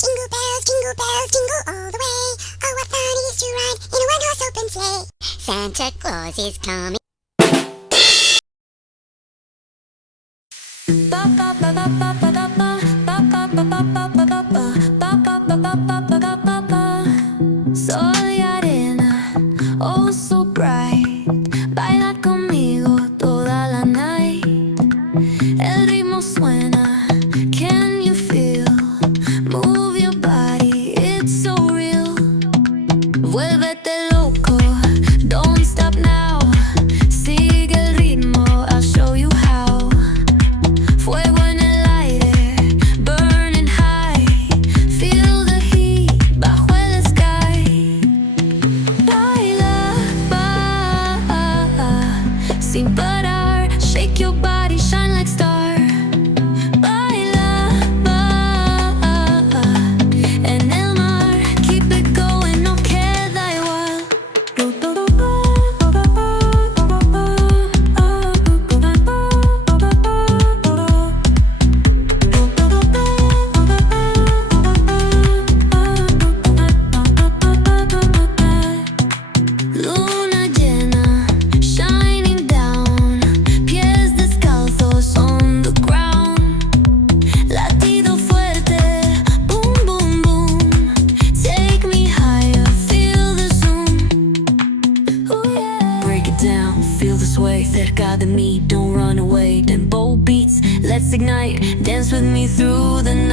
Jingle bells, jingle all the way. Oh, what fun it is to ride in a one-horse open sleigh. Santa Claus is coming. Sol y arena, oh so bright. Baila conmigo toda la night. El ritmo suena, can you feel? Move your body, it's so real. Vuélvete loco, don't stop now. Sigue el ritmo, I'll show you how. Fuego en el aire, burning high. Feel the heat bajo el sky. Baila, sin parar. Shake your body, shine like star. Baila, en el mar. Keep it going, no queda igual. Luna llena, shining down. Pies descalzos on the ground. Latido fuerte, boom, boom, boom. Take me higher, feel the zoom. Oh yeah. Break it down, feel the sway. Cerca de mí, don't run away. Tempo beats, let's ignite. Dance with me through the night.